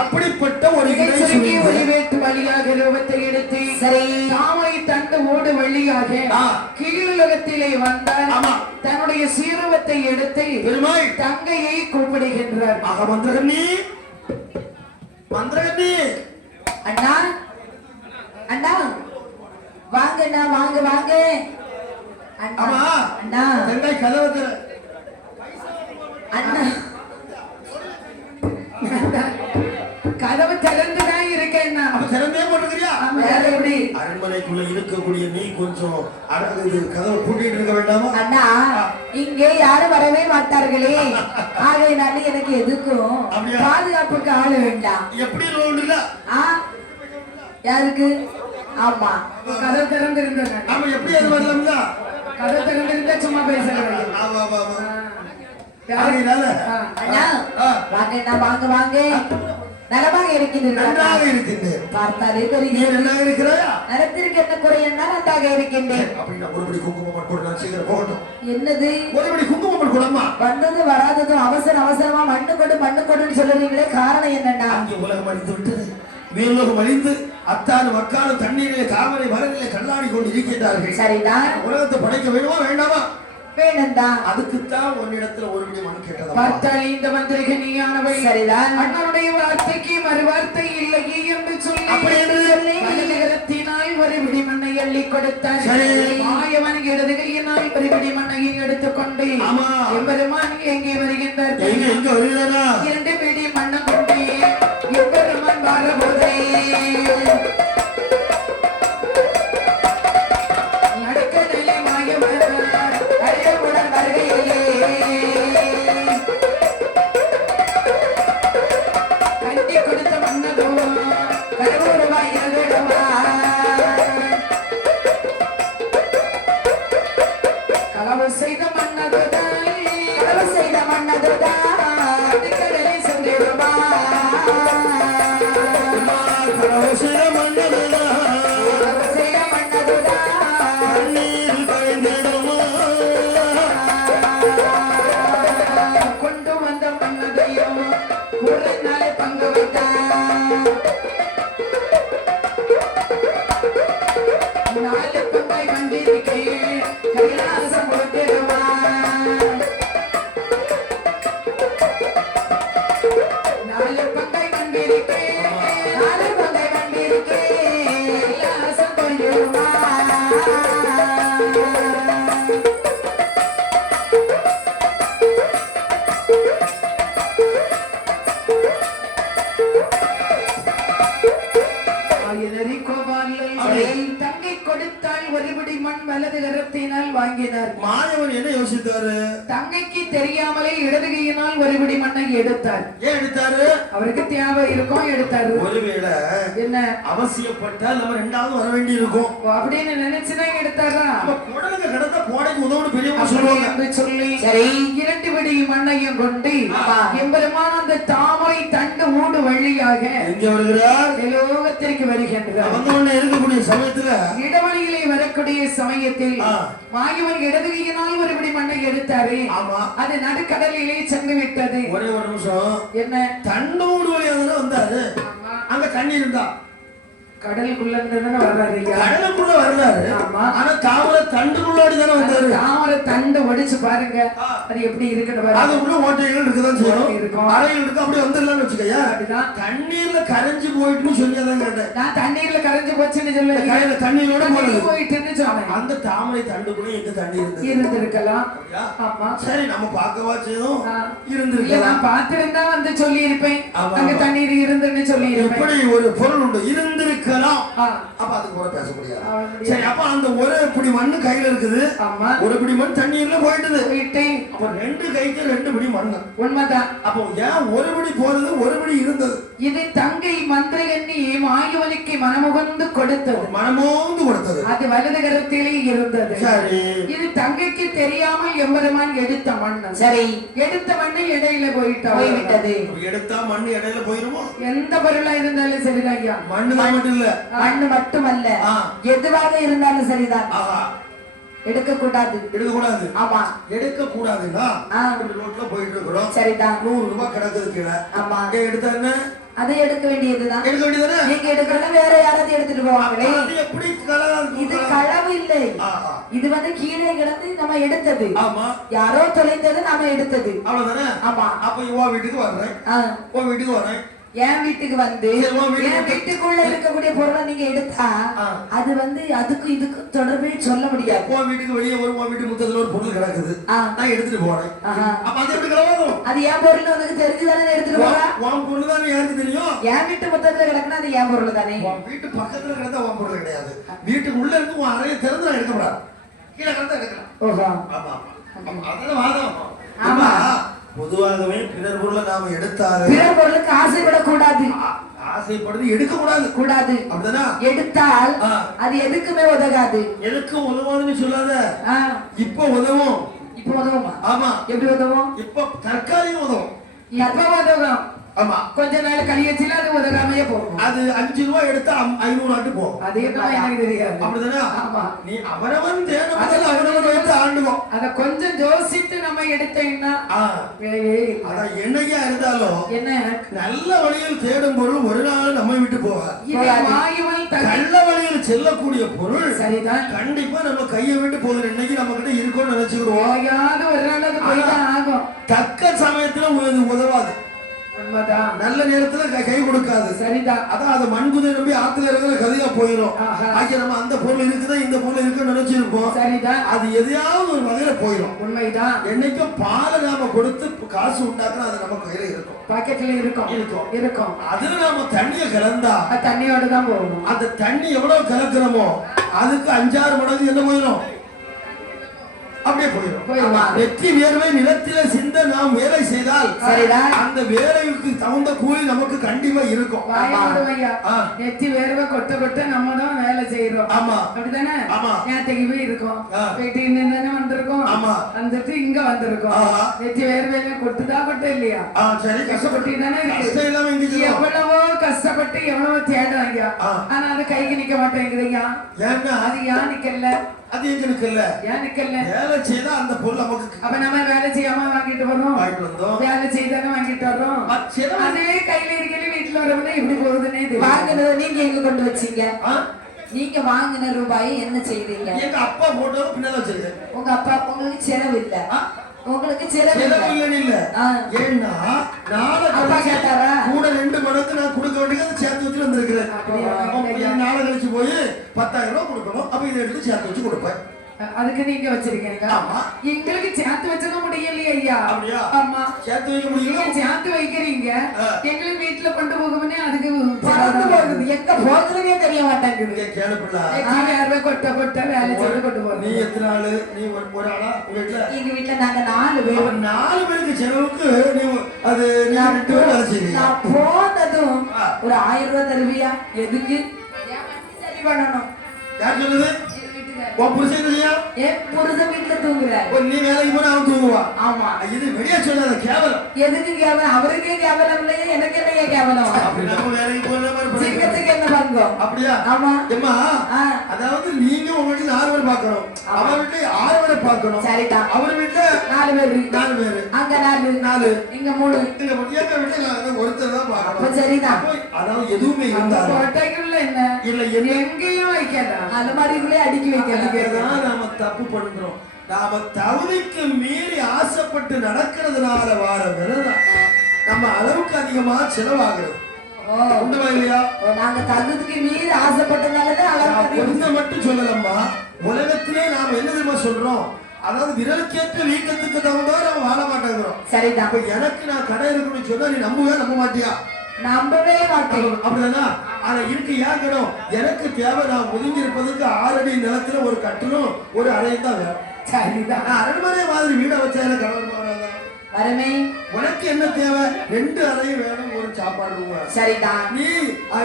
அப்படிப்பட்ட ஒரு ஒளிவேட்டு வழியாக ரூபத்தை எடுத்து சரி தாமரை தண்டு ஓடு வழியாக கீழுலகத்திலே வந்தார். தன்னுடைய சீருவத்தை எடுத்து தங்கையை கூப்பிடுகின்றார். மந்திரகண்ணி மந்திரகண்ணி அண்ணா அண்ணா வாங்க அண்ணா வாங்க வாங்க அண்ணா தங்கை கதவு அண்ணா கதவு திறந்துதான் இருக்கேன். திறந்தே போட்டுக்கிறியா? எப்படி அரண்மனைக்குள்ள இருக்கக்கூடிய நீ கொஞ்சம் கதவை பூட்டிட்டு இருக்க வேண்டாமா? அண்ணா இங்கே யாரும் வரவே மாட்டார்களே, ஆகையினால எனக்கு எதுக்கும் பாதுகாப்புக்கு ஆளு வேண்டாம். எப்படி இல்ல யாருக்கு? ஆமா கதவு திறந்து இருந்தாங்க. ஆமா எப்படி அது வரலாம்ல? கதவு திறந்து இருந்தா சும்மா பேசுறேன். வாங்க வாங்க நலமாக இருக்கின்றேன். பார்த்தாலே தெரியும் நலத்திற்கு என்ன குறை என்ன நன்றாக இருக்கின்றேன். என்னது வந்தது வராததும் அவசர அவசரமா மண்ணு கொடுன்னு சொல்றீங்களே, காரணம் என்னன்னா உலகம் அழிந்து விட்டது, மேலோகம் அழிந்து அத்தாறு மக்காலும் தண்ணீரிலே தாமரை மரங்களிலே கண்ணாடி கொண்டு இருக்கின்றார்கள். சரிதான், உலகத்தை படைக்க வேணுமா வேண்டாமா? வேணந்தான். அதுக்குத்தான் உன்னிடத்துல ஒரு மண் கேட்டதா? பார்த்தால் இந்த மந்திரிக நீயானவை. சரிதான், அண்ணனுடைய வார்த்தைக்கு மறுவார்த்தை இல்லையே என்று சொல்லி நகரத்தினால் ஒரு விடி மண்ணை அள்ளி கொடுத்தார். மாயவன் இடது கையினால் ஒரு விடி மண்ணையை எடுத்துக்கொண்டு எம்பெருமான் எங்கே வருகின்றார்? இரண்டு விடி மண்ணை கொண்டு எம்பெருமான் வரபோதே வாங்கினார். மாயவன் என்ன யோசித்தாரு? தங்கைக்கு தெரியாமலே இடது கையினால் ஒரு பிடி மண்ணை எடுத்தார். ஏன் எடுத்தாரு? அவருக்கு தேவை இருக்கும், எடுத்தாரு. ஒருவேளை என்ன அவசியப்பட்டால் நம்ம ரெண்டாவது வர வேண்டி இருக்கும் அப்படின்னு நினைச்சுதான் எடுத்தாரா? குடலுக்கு கடத்த போடைக்கு உதவுன்னு பெரியவங்க சொல்லுவாங்க என்று சொல்லி சரி இரண்டு பிடி மண்ணையும் கொண்டு எம்பெருமான் அந்த தாமரை தண்டு ஊடு வழியாக எங்க வருகிறார்? லோகத்திற்கு வருகின்றார். வந்து இருக்கக்கூடிய சமயத்துல இடவழியிலே வரக்கூடிய சமயத்தில் மாயவன் இடது கையினால் ஒரு பிடி மண்ணை எடுத்தாரு. அது நடுக்கடலிலே சென்று விட்டது. ஒரே ஒரு நிமிஷம், என்ன தண்டோடு வழியாக வந்தாரு, அங்க தண்ணி இருந்தா கடலுக்குள்ள வர்றாரு. கடலுக்குள்ள வர்றாரு, ஆனா தாமரை தண்டுக்குள்ளாடி தானே வந்தாரு. தாமரை தண்டு ஒடிச்சு பாருங்க, அது எப்படி இருக்குன்னு. அது உள்ள ஓட்டைகள் இருக்குதான் செய்யும், இருக்கும் அறைகள் இருக்கு. அப்படி வந்துடலாம்னு வச்சுக்கயா. அப்படிதான் தண்ணீர்ல கரைஞ்சு போயிட்டுன்னு சொல்லியாதான் கேட்டேன். நான் தண்ணீர்ல கரைஞ்சு போச்சுன்னு சொல்ல, தண்ணீரோட போயிட்டுன்னு சொன்னேன். அந்த தாமரை தண்டுக்குள்ள எங்க தண்ணி இருந்திருக்கலாம். ஆமா சரி, நம்ம பார்க்கவா செய்யும் இருந்திருக்கலாம். பார்த்திருந்தா வந்து சொல்லி இருப்பேன், அங்க தண்ணீர் இருந்துன்னு சொல்லி இருப்பேன். எப்படி ஒரு பொருள் உண்டு இருந்திருக்க, அப்ப அதுக்கு கூட பேச முடியாது. சரி, அப்ப அந்த ஒரு பிடி மண்ணு கையில இருக்குது, ஒரு பிடி மண் தண்ணீர்ல போயிட்டுது. அப்ப ரெண்டு கைக்கு ரெண்டு பிடி மண்ணு. உண்மைதான். அப்போ ஏன் ஒரு பிடி போறது, ஒரு பிடி இருந்தது? இது தங்கை மந்திரகண்ணி மாயவனுக்கு மனமுகந்து கொடுத்தது. மனமோந்து கொடுத்தது. அது வலது கரத்திலே இருந்தது. சரி, இது தங்கைக்கு தெரியாமல் எம்பெருமான் எடுத்த மண்ணு. சரி, எடுத்த மண்ணு இடையில போய்விட்டது. எடுத்தா மண்ணு இடையில போயிருமோ? எந்த பொருளா இருந்தாலும் சரிதான் ஐயா, மண்ணு மட்டும் இல்ல, மண்ணு மட்டுமல்ல, எதுவாக இருந்தாலும் சரிதான். எடுக்க கூடாது. எடுக்க கூடாது. ஆமா, எடுக்க கூடாதுன்னா ரோட்ல போயிட்டு இருக்கிறோம். சரிதான். 100 ரூபாய் கிடக்குது கீழே. ஆமா, எடுத்தா என்ன? அதை எடுக்க வேண்டியதுதான். எடுக்க வேண்டியதுதானே? நீங்க எடுக்கிறத வேற யாராவது எடுத்துட்டு போவாங்களே. அது எப்படி களவு? இது களவு இல்லை. இது வந்து கீழே கிடந்து நம்ம எடுத்தது. ஆமா, யாரோ தொலைந்தது நாம எடுத்தது. அவ்வளவுதானே? ஆமா. அப்ப இவன் வீட்டுக்கு வர்றேன், உன் வீட்டுக்கு வரேன், என் வீட்டுக்கு வந்து என் வீட்டுக்குள்ள இருக்கக்கூடிய பொருளை நீங்க எடுத்தா அது வந்து அதுக்கும் இதுக்கும் தொடர்பே சொல்ல முடியாது. உன் வீட்டுக்கு வெளியே ஒரு உன் வீட்டு முத்தத்துல ஒரு பொருள் கிடக்குது, நான் எடுத்துட்டு போறேன். அப்ப அது எப்படி களவாகும்? அது என் பொருள் உனக்கு தெரிஞ்சுதானே எடுத்துட்டு போறா? உன் பொருள் தானே யாருக்கு தெரியும்? என் வீட்டு முத்தத்துல கிடக்குனா அது என் பொருள் தானே. உன் வீட்டு பக்கத்துல கிடந்தா உன் பொருள் கிடையாது. வீட்டுக்கு உள்ள இருந்து உன் அறையை திறந்து நான் எடுக்கப்படாது, கீழே கிடந்தா எடுக்கலாம். ஓஹோ, ஆமா ஆமா, அதெல்லாம் வாதம். ஆமா, பொதுவாகவே பிறர் பொருளை நாம எடுத்தாரு, பிறர் பொருளுக்கு ஆசைப்படக்கூடாது. ஆசைப்படுறது எடுக்க கூடாது. கூடாது. அப்படிதானா? எடுத்தால் அது எதுக்குமே உதகாது. எதுக்கும் உதவாதுன்னு சொல்லாத. இப்ப உதவும். இப்ப உதவுமா? ஆமா. எப்படி உதவும்? இப்ப தற்காலிகம் உதவும். இப்ப உதவும். ஆமா, கொஞ்ச நாள் கழியச்சில அது உதகாமையே போகும். அது 5 ரூபாய் எடுத்தா 500 ஆட்டு போகும். அதே தான் எனக்கு தெரியாது. அப்படிதானே? ஆமா. நீ அவனவன் தேடும் முதல்ல அவனவன் எடுத்து ஆண்டுவோம். அத கொஞ்சம் யோசித்து நம்ம எடுத்தீங்கன்னா அதான் என்னையா இருந்தாலும் என்ன நல்ல வழியில் தேடும் பொருள் ஒரு நாள் நம்ம விட்டு போகாது. நல்ல வழியில் செல்லக்கூடிய பொருள் சரிதான், கண்டிப்பா நம்ம கையை விட்டு போகுது. இன்னைக்கு நம்ம கிட்ட இருக்கும்னு நினைச்சுக்கிறோம். ஒரு நாள் அது போய்தான் ஆகும். தக்க சமயத்துல உதவாது. நல்ல நேரத்துல கை கொடுக்காது. சரிதான். அதான் அது மண்குதை நம்பி ஆத்துல இருக்கிற கதையா போயிடும். ஆகிய நம்ம அந்த பொருள் இருக்குதா இந்த பொருள் இருக்குன்னு நினைச்சிருப்போம். சரிதான். அது எதையாவது ஒரு வகையில போயிடும். உண்மைதான். என்னைக்கும் பாலை நாம கொடுத்து காசு உண்டாக்குனா அது நம்ம கையில இருக்கும், பாக்கெட்ல இருக்கும். இருக்கும். அதுல நாம தண்ணியை கலந்தா தண்ணியோட தான் போகணும். அந்த தண்ணி எவ்வளவு கலக்கிறோமோ அதுக்கு 5-6 மடங்கு என்ன போயிடும், அப்படியே போயிடும். வெற்றி வேர்வை நிலத்தில சிந்த நாம் வேலை செய்தால் அந்த வேலைக்கு தகுந்த கூலி நமக்கு கண்டிப்பா இருக்கும். நெத்தி வேர்வை கொட்ட கொட்ட நம்ம தான் வேலை செய்யறோம். ஆமா, அப்படிதானே? நேற்றுக்கு போய் இருக்கோம், போயிட்டு வந்திருக்கோம், வந்துட்டு இங்க வந்திருக்கோம். நெத்தி வேர்வையில கொட்டுதா கொட்ட இல்லையா? சரி, கஷ்டப்பட்டு தானே இருக்கு. எவ்வளவோ கஷ்டப்பட்டு எவ்வளவோ தேடுறாங்க, ஆனா அது கைக்கு நிக்க மாட்டேங்குதுங்க. அது ஏன் நிக்கல? அது எங்க நிக்கல? ஏன் நிக்கல? வேலை செய்தா அந்த பொருள் நமக்கு. அப்ப நம்ம வேலை செய்யாம வாங்கிட்டு வரோம், வேலை செய்தானே வாங்கிட்டு வரோம். அதே கையில இருக்கிற வீட்டுல வரவனே இப்படி போகுதுன்னே தெரியும். வாங்கினது நீங்க எங்க கொண்டு வச்சீங்க? நீங்க வாங்கின ரூபாயை என்ன செய்தீங்க? எங்க அப்பா போட்டோ பின்னால வச்சிருக்கேன். உங்க அப்பா உங்களுக்கு செலவு இல்ல, உங்களுக்கு செலவு இல்ல. ஏன்னா அப்பா கேட்டாரா கூட 2 மடங்கு நான் கொடுக்க வேண்டியது சேர்த்து வச்சு வந்திருக்கிறேன். நாளை கழிச்சு போய் 10,000 ரூபாய் கொடுக்கணும். அப்ப இதை எடுத்து சேர்த்து வச்சு கொடுப்பேன். அதுக்கு நீங்க வச்சிருக்கீங்க. எங்களுக்கு சேர்த்து வச்சுக்க முடியலையே ஐயா. அப்படியா? ஆமா, சேர்த்து வைக்க முடியல. சேர்த்து வைக்கிறீங்க, எங்களுக்கு வீட்டுல கொண்டு போகவே அதுக்கு பறந்து போகுது. எங்க போகுதுன்னே தெரிய மாட்டேங்குது. கேளுப்பில்ல, யாருமே கொட்ட கொட்ட வேலை செய்து கொண்டு போகுது. நீ எத்தனை ஆளு? நீ ஒரு ஆளா? வீட்டுல எங்க வீட்டுல நாங்க 4 பேர். 4 பேருக்கு செலவுக்கு நீ அது நீ 2 பேர் வேலை செய்வீங்க. நான் போனதும் ஒரு 1000 ரூபாய் தருவியா? எதுக்கு? சரி பண்ணணும். யார் சொல்லுது? உன் புருஷன் இல்லையா? என் புருஷன் வீட்டுல தூங்குற. நீ வேலைக்கு போனா அவன் தூங்குவா. ஆமா, இது வெளியே சொல்லாத, கேவலம். எதுக்கு கேவலம்? அவருக்கே கேவலம் இல்லையே, எனக்கு என்ன கேவலம்? அப்படி நம்ம வேலைக்கு போன மாதிரி சிங்கத்துக்கு என்ன பங்கம்? அப்படியா? ஆமா. ஏம்மா, அதாவது நீங்க உங்க வீட்டுல 6 பேர் பார்க்கணும், அவன் வீட்டுல 6 பேரை பார்க்கணும். சரிதான். அவர் வீட்டுல 4 பேர். 4 பேர். அங்க 4, இங்க 3. எங்க வீட்டுல ஒருத்தர் தான் பார்க்கணும். சரிதான். அதாவது எதுவுமே இருந்தாலும் என்ன இல்ல, எங்கேயும் வைக்கலாம், அலமாரிக்குள்ளே அடுக்கி வைக்கலாம். நாம தப்பு பண்றோம். நாம தகுதிக்கு மீறி ஆசைப்பட்டு நடக்கிறதுனால வார விரதம் நம்ம அளவுக்கு அதிகமா செலவாகிறது. உண்மையா இல்லையா? நாங்க தகுதிக்கு மீறி ஆசைப்பட்டதுனாலதான் ஒண்ணு மட்டும் சொல்லலம்மா. உலகத்திலே நாம என்ன தெரியுமா சொல்றோம்? அதாவது விரலுக்கேற்ற வீக்கத்துக்கு தகுந்தவரை நம்ம வாழ மாட்டேங்கிறோம். சரிதான். இப்ப எனக்கு நான் கடை இருக்குன்னு சொன்னா நீ நம்ப மாட்டியா? நம்பவே மாட்டேன். அப்படிதானா? ஆனா இருக்கு ஏன் கடம்? எனக்கு தேவை நான் ஒதுங்கி இருப்பதுக்கு 6 அடி நிலத்துல ஒரு கட்டணும், ஒரு அறையும் தான் வேணும். சரிதான். அரண்மனை மாதிரி வீடை வச்சா எனக்கு கணவன் வராதா? வரமே. உனக்கு என்ன தேவை? 2 அறையும் வேணும், ஒரு சாப்பாடு ரூம். சரிதான். நீ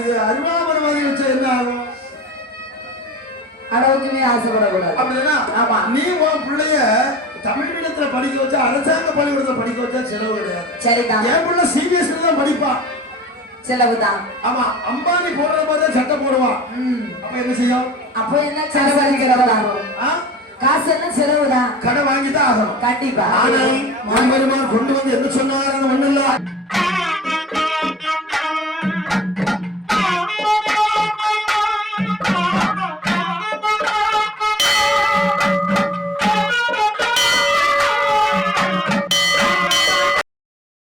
இது அருவாமனை மாதிரி வச்சா என்ன ஆகும்? அளவுக்குமே ஆசைப்படக்கூடாது. அப்படின்னா ஆமா, நீ உன் பிள்ளைய தமிழ் மீடியத்துல படிக்க வச்சா, அரசாங்க பள்ளிக்கூடத்துல படிக்க வச்சா செலவு கிடையாது. சரிதான். என் பிள்ளை CBSE தான் படிப்பான், செலவுதான். ஆமா, அம்பானி போடுற மாதிரி சட்டை போடுவான். அப்ப என்ன செய்யும்? அப்ப என்ன செலவழிக்கிறதா? காசு எல்லாம் செலவுதான் கடை வாங்கிதான் ஆகணும் கண்டிப்பா ஆனால் மாமருமான் கொண்டு வந்து என்ன சொன்னார் ஒண்ணு இல்ல